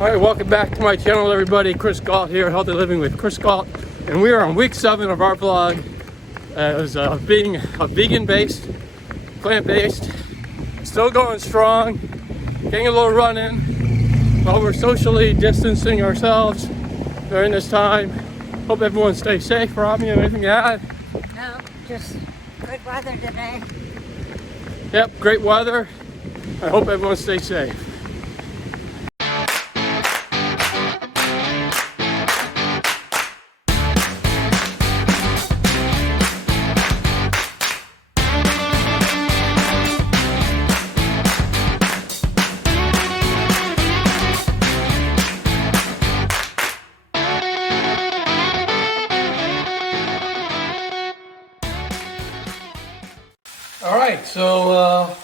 All right, welcome back to my channel, everybody. Chris Gault here, Healthy Living with Chris Gault, and we are on week 7 of our vlog as being a vegan-based, plant-based, still going strong, getting a little run in while we're socially distancing ourselves during this time. Hope everyone stays safe. Rob, you have anything to add? No, just good weather today. Yep, great weather. I hope everyone stays safe. All right, so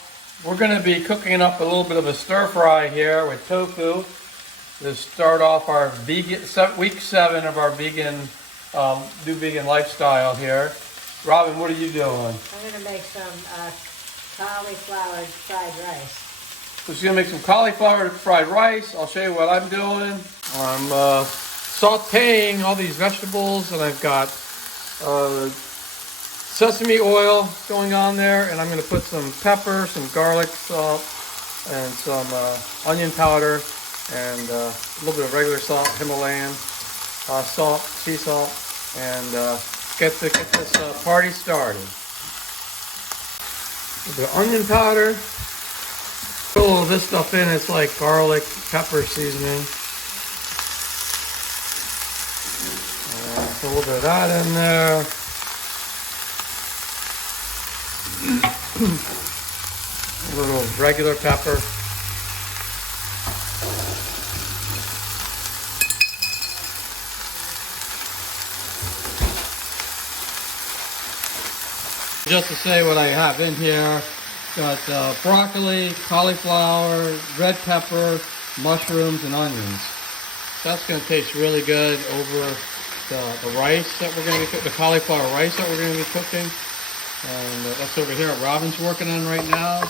we're going to be cooking up a little bit of a stir fry here with tofu to start off our vegan week 7 of our vegan new vegan lifestyle here. Robin, what are you doing? I'm going to make some cauliflower fried rice. So she's going to make some cauliflower fried rice. I'll show you what I'm doing. I'm sauteing all these vegetables, and I've got sesame oil going on there, and I'm going to put some pepper, some garlic salt, and some onion powder, and a little bit of regular salt, Himalayan salt, sea salt, and get this party started. The onion powder, put a little of this stuff in. It's like garlic, pepper seasoning. And put a little bit of that in there. A little regular pepper. Just to say what I have in here, got broccoli, cauliflower, red pepper, mushrooms, and onions. That's going to taste really good over the rice that we're going to be cooking, the cauliflower rice that we're going to be cooking. And that's over here what Robin's working on right now.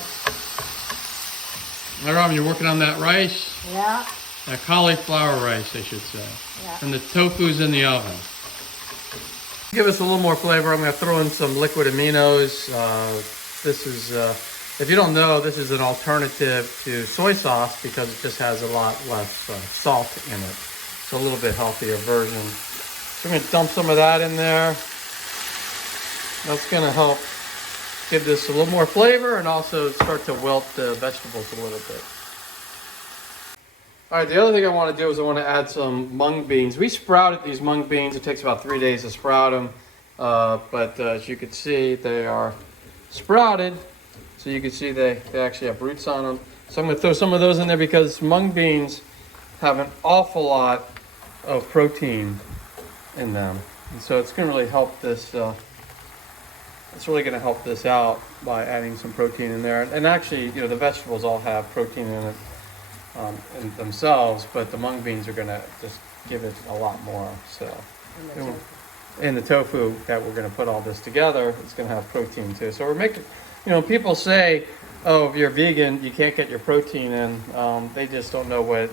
All right, Robin, you're working on that rice? Yeah. That cauliflower rice, I should say. Yeah. And the tofu's in the oven. Give us a little more flavor. I'm going to throw in some liquid aminos. This is, if you don't know, this is an alternative to soy sauce because it just has a lot less salt in it. It's a little bit healthier version. So I'm going to dump some of that in there. That's going to help give this a little more flavor and also start to wilt the vegetables a little bit. All right, the other thing I want to do is I want to add some mung beans. We sprouted these mung beans. It takes about 3 days to sprout them. But as you can see, they are sprouted. So you can see they actually have roots on them. So I'm going to throw some of those in there because mung beans have an awful lot of protein in them. And so it's going to really help this. It's really going to help this out by adding some protein in there. And actually, you know, the vegetables all have protein in it in themselves, but the mung beans are going to just give it a lot more. So in the tofu that we're going to put all this together, it's going to have protein too. So we're making, you know, people say, oh, if you're vegan, you can't get your protein in. They just don't know what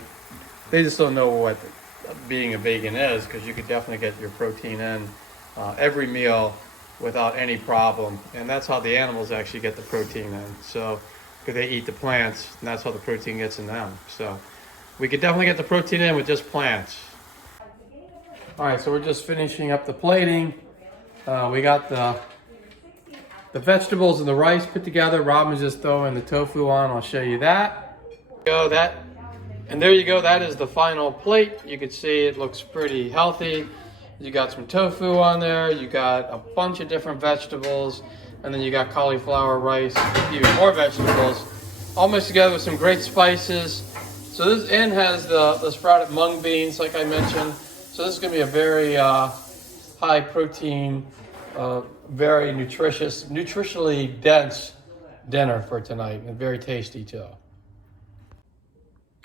being a vegan is, because you could definitely get your protein in every meal without any problem, and that's how the animals actually get the protein in. So, because they eat the plants, and that's how the protein gets in them. So, we could definitely get the protein in with just plants. All right, so we're just finishing up the plating. We got the vegetables and the rice put together. Robin's just throwing the tofu on. I'll show you that. And there you go. That is the final plate. You can see it looks pretty healthy. You got some tofu on there, you got a bunch of different vegetables, and then you got cauliflower rice, even more vegetables, all mixed together with some great spices. So this end has the sprouted mung beans, like I mentioned. So this is going to be a very high protein, very nutritious, nutritionally dense dinner for tonight, and very tasty too.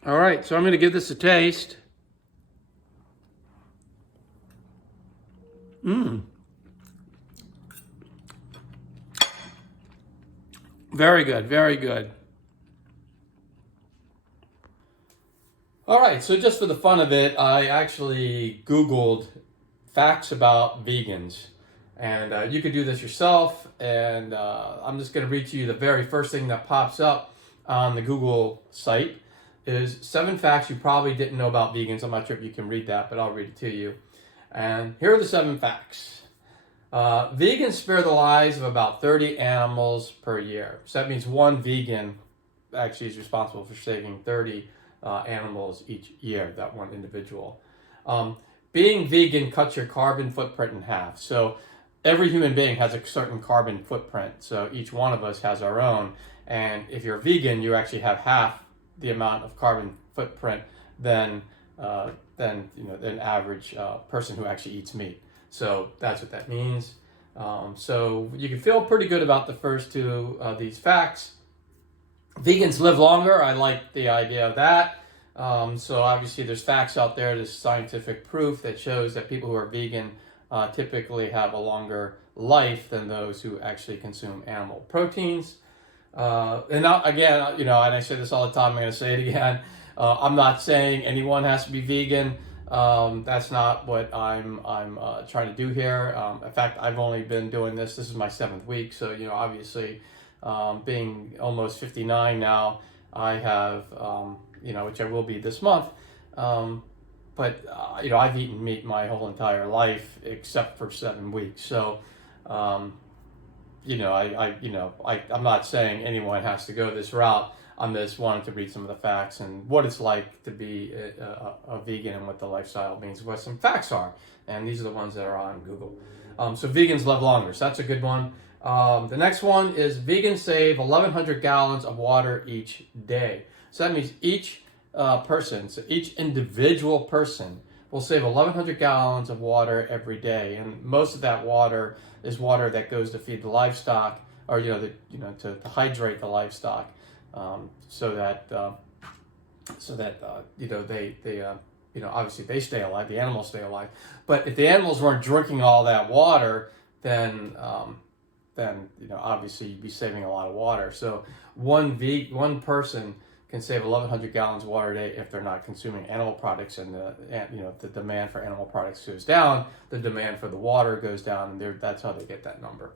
All right, so I'm going to give this a taste. Very good, very good. All right, so just for the fun of it, I actually Googled facts about vegans. And you could do this yourself. And I'm just going to read to you the very first thing that pops up on the Google site is 7 facts you probably didn't know about vegans. I'm not sure if you can read that, but I'll read it to you. And here are the 7 facts. Vegans spare the lives of about 30 animals per year. So that means one vegan actually is responsible for saving 30 animals each year, that one individual. Being vegan cuts your carbon footprint in half. So every human being has a certain carbon footprint. So each one of us has our own. And if you're vegan, you actually have half the amount of carbon footprint than an average person who actually eats meat. So that's what that means. So you can feel pretty good about the first 2 of these facts. Vegans live longer. I like the idea of that. So obviously there's facts out there, there's scientific proof that shows that people who are vegan typically have a longer life than those who actually consume animal proteins. And now, again, and I say this all the time, I'm going to say it again. I'm not saying anyone has to be vegan. That's not what I'm trying to do here. In fact, I've only been doing this. This is my 7th week. So, obviously, being almost 59 now, I have, which I will be this month. But I've eaten meat my whole entire life except for 7 weeks. So, I'm not saying anyone has to go this route. I'm just wanting to read some of the facts and what it's like to be a vegan and what the lifestyle means, what some facts are. And these are the ones that are on Google. So vegans live longer. So that's a good one. The next one is vegans save 1,100 gallons of water each day. So that means each person, so each individual person will save 1,100 gallons of water every day. And most of that water is water that goes to feed the livestock or, to hydrate the livestock. So that obviously they stay alive, the animals stay alive. But if the animals weren't drinking all that water, then obviously you'd be saving a lot of water. So one person can save 1,100 gallons of water a day if they're not consuming animal products, and the demand for animal products goes down, the demand for the water goes down, and that's how they get that number.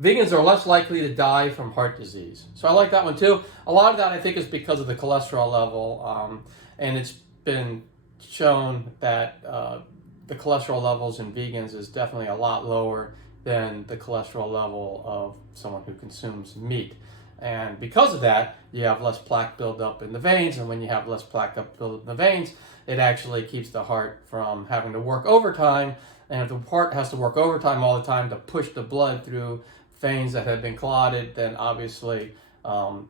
Vegans are less likely to die from heart disease. So I like that one too. A lot of that I think is because of the cholesterol level, and it's been shown that the cholesterol levels in vegans is definitely a lot lower than the cholesterol level of someone who consumes meat. And because of that, you have less plaque buildup in the veins, and when you have less plaque buildup in the veins, it actually keeps the heart from having to work overtime. And if the heart has to work overtime all the time to push the blood through veins that have been clotted, then obviously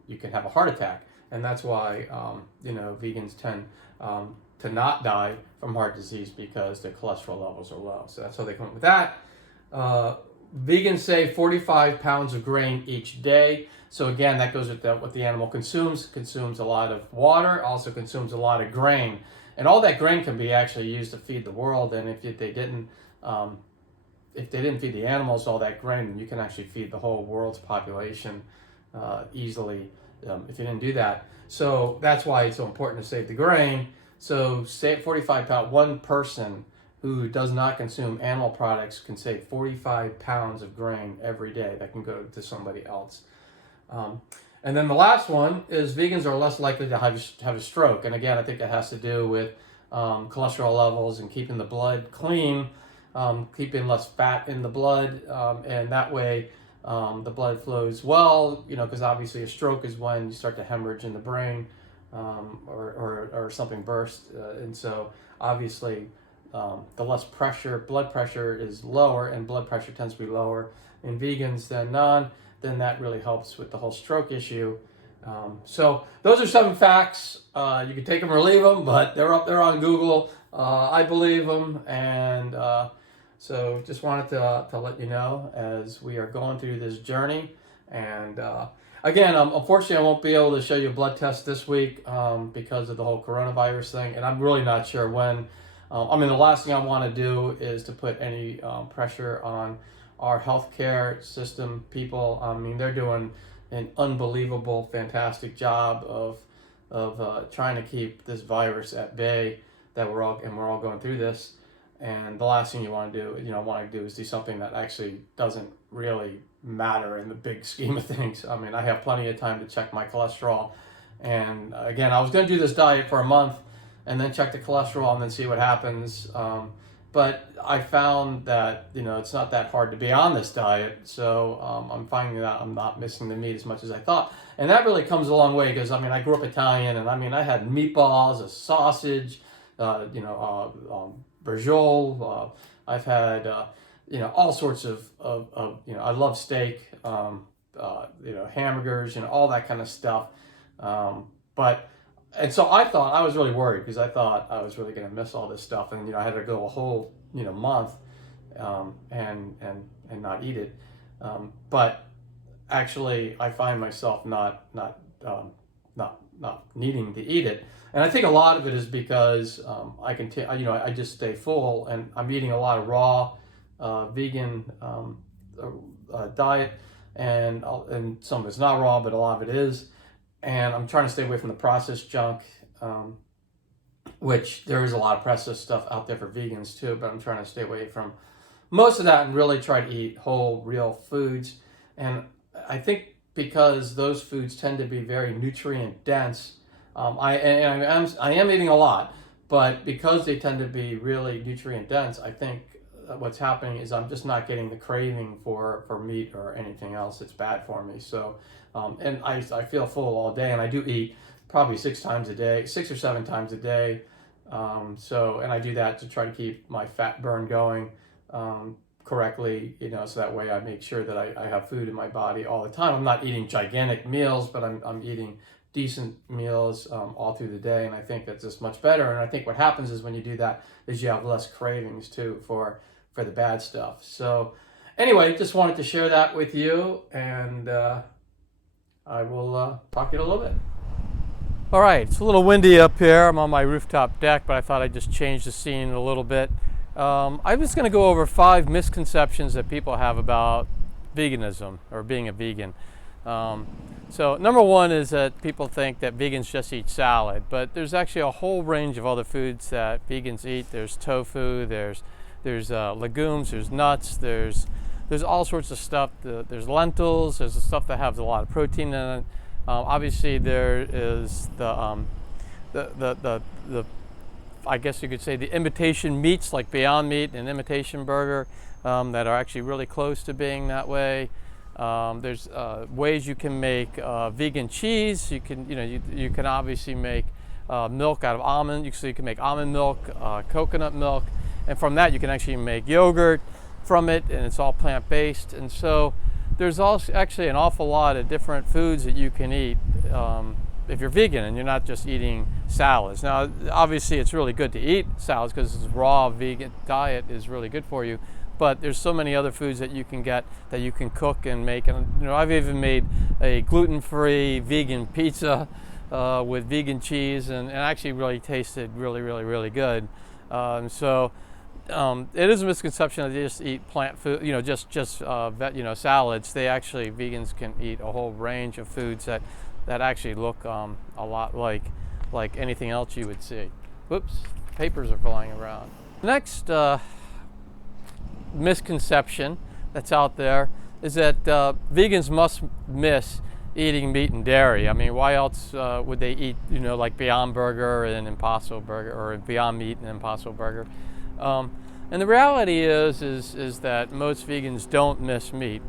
you can have a heart attack. And that's why vegans tend to not die from heart disease, because their cholesterol levels are low. So that's how they come up with that. Vegans save 45 pounds of grain each day. So again, that goes with what the animal consumes a lot of water, also consumes a lot of grain. And all that grain can be actually used to feed the world. And if they didn't feed the animals all that grain, then you can actually feed the whole world's population easily if you didn't do that. So that's why it's so important to save the grain. So save 45 pounds. One person who does not consume animal products can save 45 pounds of grain every day that can go to somebody else. And then the last one is vegans are less likely to have a stroke. And again, I think that has to do with cholesterol levels and keeping the blood clean, keeping less fat in the blood, and that way the blood flows well, because obviously a stroke is when you start to hemorrhage in the brain or something bursts. And so obviously the less pressure, blood pressure is lower, and blood pressure tends to be lower in vegans than non, then that really helps with the whole stroke issue. So those are 7 facts. You can take them or leave them, but they're up there on Google. I believe them, and so just wanted to let you know as we are going through this journey. And again, unfortunately, I won't be able to show you a blood test this week because of the whole coronavirus thing, and I'm really not sure when. The last thing I want to do is to put any pressure on our healthcare system people. They're doing an unbelievable, fantastic job of trying to keep this virus at bay, that we're all going through this. And the last thing you want to do is do something that actually doesn't really matter in the big scheme of things. I mean, I have plenty of time to check my cholesterol. And again, I was going to do this diet for a month and then check the cholesterol and then see what happens. But I found that, it's not that hard to be on this diet. So I'm finding that I'm not missing the meat as much as I thought. And that really comes a long way because, I grew up Italian, and I had meatballs, a sausage, brajol. I've had, all sorts of I love steak, hamburgers, all that kind of stuff. And so I thought, I was really worried because I thought I was really going to miss all this stuff. And, I had to go a whole, month, and not eat it. But actually I find myself not needing to eat it. And I think a lot of it is because I just stay full, and I'm eating a lot of raw vegan diet, and some of it's not raw, but a lot of it is. And I'm trying to stay away from the processed junk, which there is a lot of processed stuff out there for vegans too, but I'm trying to stay away from most of that and really try to eat whole, real foods. And I think because those foods tend to be very nutrient dense, I am eating a lot, but because they tend to be really nutrient dense, I think what's happening is I'm just not getting the craving for meat or anything else that's bad for me. So, and I feel full all day, and I do eat probably 6 or 7 times a day. And I do that to try to keep my fat burn going correctly, so that way I make sure that I have food in my body all the time. I'm not eating gigantic meals, but I'm eating decent meals all through the day, and I think that's just much better. And I think what happens is when you do that is you have less cravings too for the bad stuff. So anyway, just wanted to share that with you, and I will talk to you in a little bit. All right, it's a little windy up here. I'm on my rooftop deck, but I thought I'd just change the scene a little bit. I'm just going to go over 5 misconceptions that people have about veganism or being a vegan. So number 1 is that people think that vegans just eat salad, but there's actually a whole range of other foods that vegans eat. There's tofu, there's legumes, there's nuts, there's all sorts of stuff. There's lentils, there's the stuff that has a lot of protein in it. Obviously there is the I guess you could say the imitation meats like Beyond Meat and Imitation Burger that are actually really close to being that way. There's ways you can make vegan cheese. You can obviously make milk out of almond. So you can make almond milk, coconut milk, and from that you can actually make yogurt from it, and it's all plant-based. And so there's also actually an awful lot of different foods that you can eat if you're vegan and you're not just eating salads. Now, obviously it's really good to eat salads because this raw vegan diet is really good for you. But there's so many other foods that you can get that you can cook and make. And I've even made a gluten-free vegan pizza with vegan cheese, and it actually really tasted really, really, really good. It is a misconception that they just eat plant food, salads. Vegans can eat a whole range of foods that actually look a lot like anything else you would see. Whoops, papers are flying around. Next misconception that's out there is that vegans must miss eating meat and dairy. I mean, why else would they eat, like Beyond Burger and Impossible Burger, or Beyond Meat and Impossible Burger? And the reality is that most vegans don't miss meat.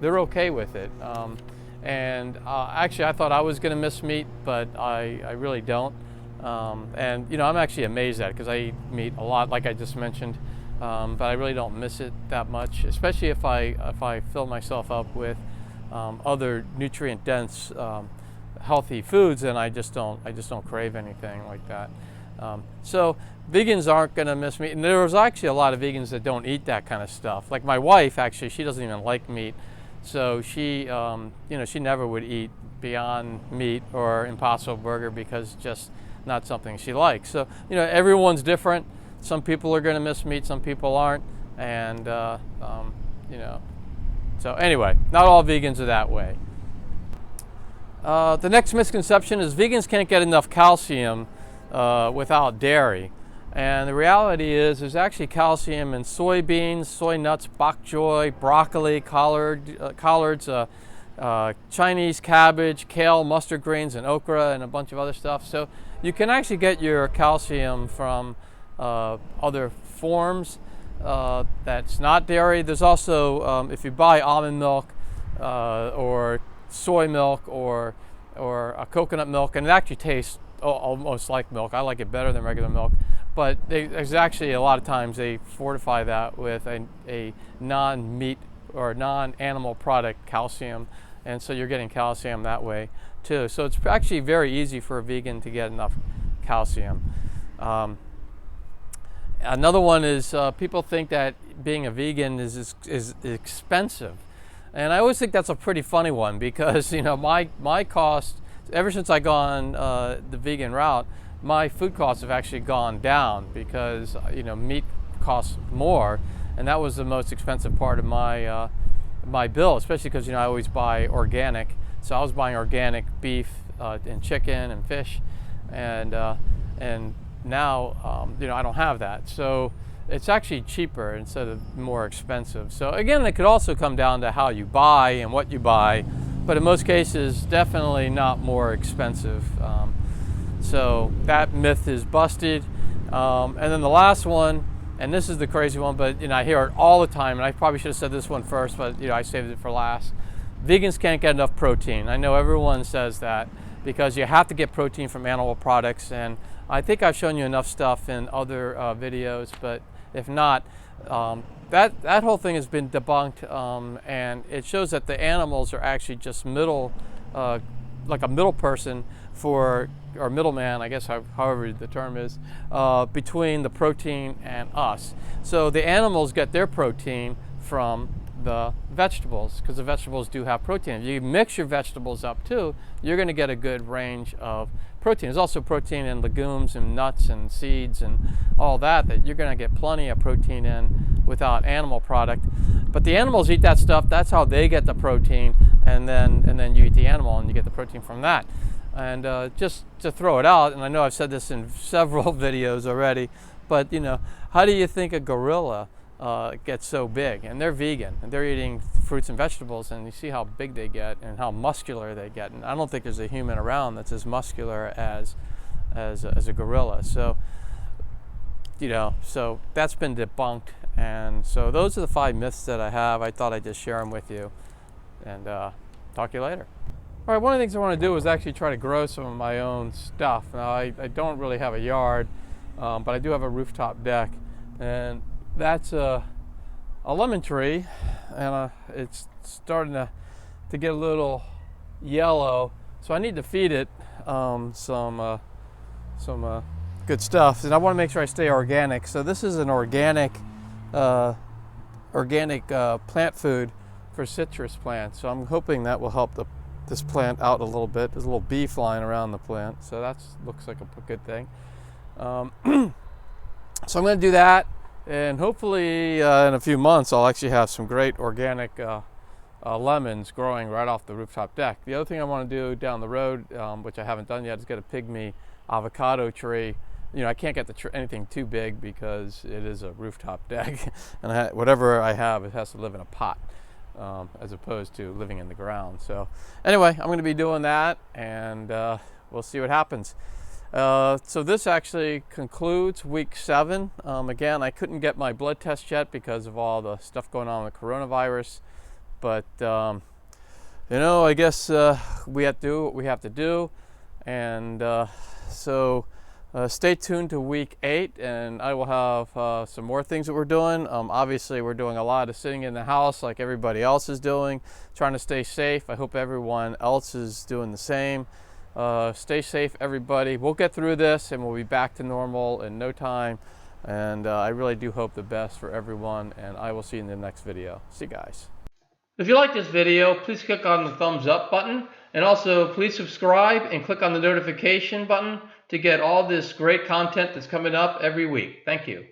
They're okay with it. Actually, I thought I was going to miss meat, but I really don't. I'm actually amazed at it because I eat meat a lot, like I just mentioned. But I really don't miss it that much, especially if I fill myself up with other nutrient-dense, healthy foods, and I just don't crave anything like that. So vegans aren't going to miss meat, and there's actually a lot of vegans that don't eat that kind of stuff. Like my wife, actually, she doesn't even like meat, so she never would eat Beyond Meat or Impossible Burger because it's just not something she likes. So everyone's different. Some people are going to miss meat, some people aren't, and So anyway, not all vegans are that way. The next misconception is vegans can't get enough calcium without dairy. And the reality is there's actually calcium in soybeans, soy nuts, bok choy, broccoli, collards, Chinese cabbage, kale, mustard greens, and okra, and a bunch of other stuff. So you can actually get your calcium from other forms that's not dairy. There's also, if you buy almond milk or soy milk or a coconut milk, and it actually tastes almost like milk. I like it better than regular milk. But there's actually a lot of times they fortify that with a non-meat or non-animal product calcium, and so you're getting calcium that way too. So it's actually very easy for a vegan to get enough calcium. Another one is people think that being a vegan is expensive, and I always think that's a pretty funny one because my cost ever since I gone the vegan route, my food costs have actually gone down because meat costs more, and that was the most expensive part of my my bill, especially because I always buy organic. So I was buying organic beef and chicken and fish, and now I don't have that, so it's actually cheaper instead of more expensive. So again, it could also come down to how you buy and what you buy, but in most cases, definitely not more expensive. So that myth is busted. And then the last one, and this is the crazy one, but I hear it all the time, and I probably should have said this one first, but I saved it for last. Vegans can't get enough protein. I know everyone says that because you have to get protein from animal products, and I think I've shown you enough stuff in other videos, but if not, that whole thing has been debunked, and it shows that the animals are actually just like a middle person or middleman, I guess, however the term is, between the protein and us. So the animals get their protein from the vegetables, because the vegetables do have protein. If you mix your vegetables up too, you're going to get a good range of protein. There's also protein in legumes and nuts and seeds and all that you're going to get plenty of protein in without animal product. But the animals eat that stuff. That's how they get the protein, and then you eat the animal and you get the protein from that. And just to throw it out, and I know I've said this in several videos already, but how do you think a gorilla gets so big? And they're vegan and they're eating fruits and vegetables, and you see how big they get and how muscular they get. And I don't think there's a human around that's as muscular as a gorilla. So so that's been debunked. And so those are the 5 myths that I have. I thought I'd just share them with you, and talk to you later. All right, one of the things I want to do is actually try to grow some of my own stuff. Now, I don't really have a yard, but I do have a rooftop deck, and that's a lemon tree, and it's starting to get a little yellow, so I need to feed it some good stuff, and I want to make sure I stay organic. So this is an organic plant food for citrus plants, so I'm hoping that will help this plant out a little bit. There's a little bee flying around the plant, so that looks like a good thing. So I'm going to do that, and hopefully in a few months I'll actually have some great organic lemons growing right off the rooftop deck. The other thing I want to do down the road, which I haven't done yet, is get a pygmy avocado tree. I can't get anything too big because it is a rooftop deck, and whatever I have, it has to live in a pot. As opposed to living in the ground. So anyway, I'm going to be doing that, and we'll see what happens. So this actually concludes week 7. Again, I couldn't get my blood test yet because of all the stuff going on with coronavirus, but I guess we have to do what we have to do, and so stay tuned to week 8, and I will have some more things that we're doing. Obviously, we're doing a lot of sitting in the house like everybody else is doing, trying to stay safe. I hope everyone else is doing the same. Stay safe, everybody. We'll get through this, and we'll be back to normal in no time. And I really do hope the best for everyone, and I will see you in the next video. See you guys. If you like this video, please click on the thumbs up button, and also please subscribe and click on the notification button to get all this great content that's coming up every week. Thank you.